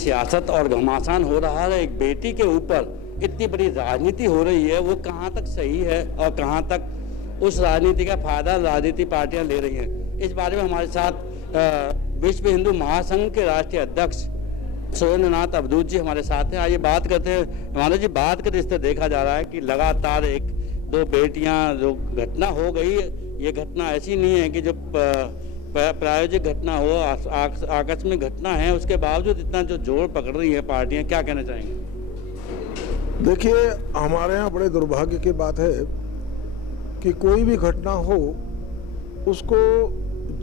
सियासत और घमासान हो रहा है, एक बेटी के ऊपर इतनी बड़ी राजनीति हो रही है, वो कहाँ तक सही है और कहाँ तक उस राजनीति का फायदा राजनीति पार्टियां ले रही हैं। इस बारे में हमारे साथ विश्व हिंदू महासंघ के राष्ट्रीय अध्यक्ष सुरेंद्रनाथ अवधूत जी हमारे साथ हैं। आइए बात करते हैं। हिमालय जी, बात करते इससे देखा जा रहा है कि लगातार एक दो बेटियां जो घटना हो गई, ये घटना ऐसी नहीं है कि जो प्रायोजिक घटना हो, आकस्मिक घटना है, उसके बावजूद इतना जो जोर पकड़ रही है पार्टियां, क्या कहना चाहेंगे? देखिए, हमारे यहाँ बड़े दुर्भाग्य की बात है कि कोई भी घटना हो उसको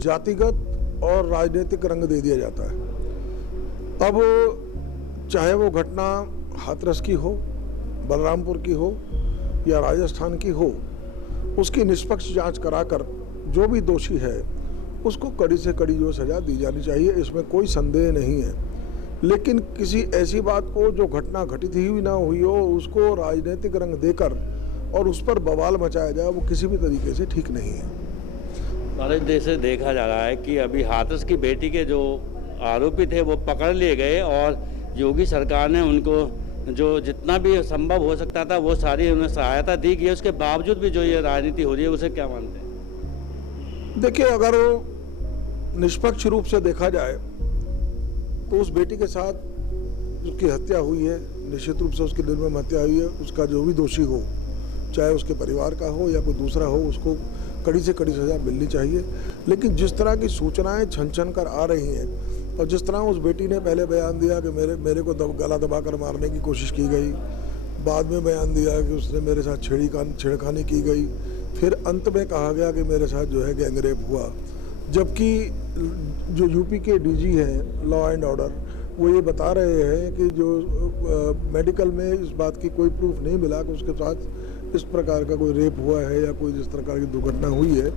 जातिगत और राजनीतिक रंग दे दिया जाता है। अब चाहे वो घटना हाथरस की हो, बलरामपुर की हो या राजस्थान की हो, उसकी निष्पक्ष जांच कराकर जो भी दोषी है उसको कड़ी से कड़ी जो सजा दी जानी चाहिए, इसमें कोई संदेह नहीं है। लेकिन किसी ऐसी बात को जो घटना घटित ही ना हुई हो उसको राजनीतिक रंग देकर और उस पर बवाल मचाया जाए, वो किसी भी तरीके से ठीक नहीं है। भारत देश से देखा जा रहा है कि अभी हाथरस की बेटी के जो आरोपी थे वो पकड़ लिए गए और योगी सरकार ने उनको जो जितना भी संभव हो सकता था वो सारी उन्हें सहायता दी गई। उसके बावजूद भी जो ये राजनीति हो रही है, उसे क्या मानते हैं? देखिए, अगर निष्पक्ष रूप से देखा जाए तो उस बेटी के साथ उसकी हत्या हुई है, निश्चित रूप से उसकी निर्मम हत्या हुई है। उसका जो भी दोषी हो, चाहे उसके परिवार का हो या कोई दूसरा हो, उसको कड़ी से कड़ी सजा मिलनी चाहिए। लेकिन जिस तरह की सूचनाएं छन छन कर आ रही हैं और जिस तरह उस बेटी ने पहले बयान दिया कि मेरे को गला दबाकर मारने की कोशिश की गई, बाद में बयान दिया कि उसने मेरे साथ छेड़खानी की गई, फिर अंत में कहा गया कि मेरे साथ जो है गैंग रेप हुआ। जबकि जो यूपी के डीजी हैं लॉ एंड ऑर्डर, वो ये बता रहे हैं कि जो मेडिकल में इस बात की कोई प्रूफ नहीं मिला कि उसके साथ इस प्रकार का कोई रेप हुआ है या कोई जिस प्रकार की दुर्घटना हुई है।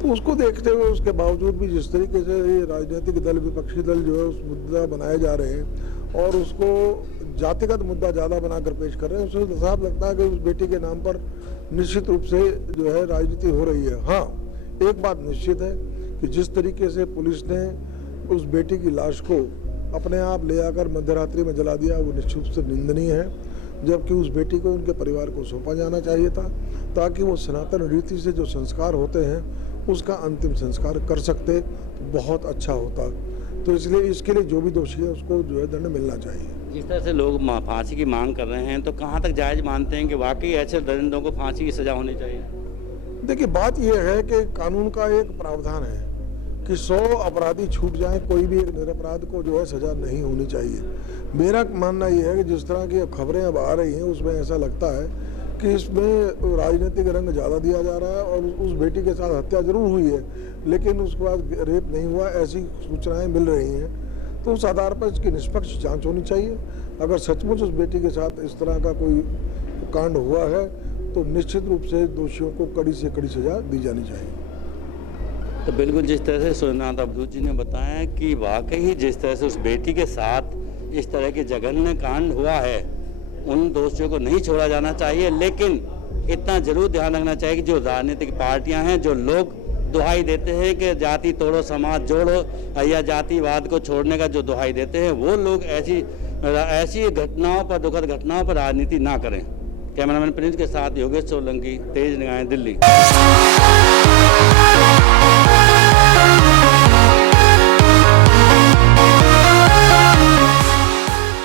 तो उसको देखते हुए उसके बावजूद भी जिस तरीके से ये राजनीतिक दल, विपक्षी दल जो है उस मुद्दा बनाए जा रहे हैं और उसको जातिगत मुद्दा ज़्यादा बनाकर पेश कर रहे हैं, उससे साफ लगता है कि उस बेटी के नाम पर निश्चित रूप से जो है राजनीति हो रही है। हाँ, एक बात निश्चित है कि जिस तरीके से पुलिस ने उस बेटी की लाश को अपने आप ले आकर मध्यरात्रि में जला दिया, वो निश्चित रूप से निंदनीय है। जबकि उस बेटी को उनके परिवार को सौंपा जाना चाहिए था, ताकि वो सनातन रीति से जो संस्कार होते हैं उसका अंतिम संस्कार कर सकते, तो बहुत अच्छा होता। तो इसलिए इसके लिए जो भी दोषी है उसको जो है दंड मिलना चाहिए। जिस तरह से लोग फांसी की मांग कर रहे हैं, तो कहाँ तक जायज़ मानते हैं कि वाकई ऐसे दरिंदों को फांसी की सजा होनी चाहिए? देखिए, बात यह है कि कानून का एक प्रावधान है कि 100 अपराधी छूट जाएं, कोई भी एक निरपराध को जो है सजा नहीं होनी चाहिए। मेरा मानना यह है कि जिस तरह की खबरें अब आ रही हैं उसमें ऐसा लगता है कि इसमें राजनीतिक रंग ज़्यादा दिया जा रहा है और उस बेटी के साथ हत्या जरूर हुई है लेकिन उसके बाद रेप नहीं हुआ, ऐसी सूचनाएं मिल रही हैं। तो उस आधार पर इसकी निष्पक्ष जांच होनी चाहिए। अगर सचमुच उस बेटी के साथ इस तरह का कोई कांड हुआ है तो निश्चित रूप से दोषियों को कड़ी से कड़ी सजा दी जानी चाहिए। तो बिल्कुल जिस तरह से सुरेंद्रनाथ अवधूत जी ने बताया कि वाकई जिस तरह से उस बेटी के साथ इस तरह के जघन्य कांड हुआ है, उन दोषियों को नहीं छोड़ा जाना चाहिए। लेकिन इतना जरूर ध्यान रखना चाहिए कि जो राजनीतिक पार्टियां हैं, जो लोग दुहाई देते हैं कि जाति तोड़ो समाज जोड़ो या जातिवाद को छोड़ने का जो दुहाई देते हैं, वो लोग ऐसी घटनाओं पर, दुखद घटनाओं पर राजनीति ना करें। कैमरामैन प्रिंस के साथ योगेश सोलंकी, तेज निगाहें, दिल्ली।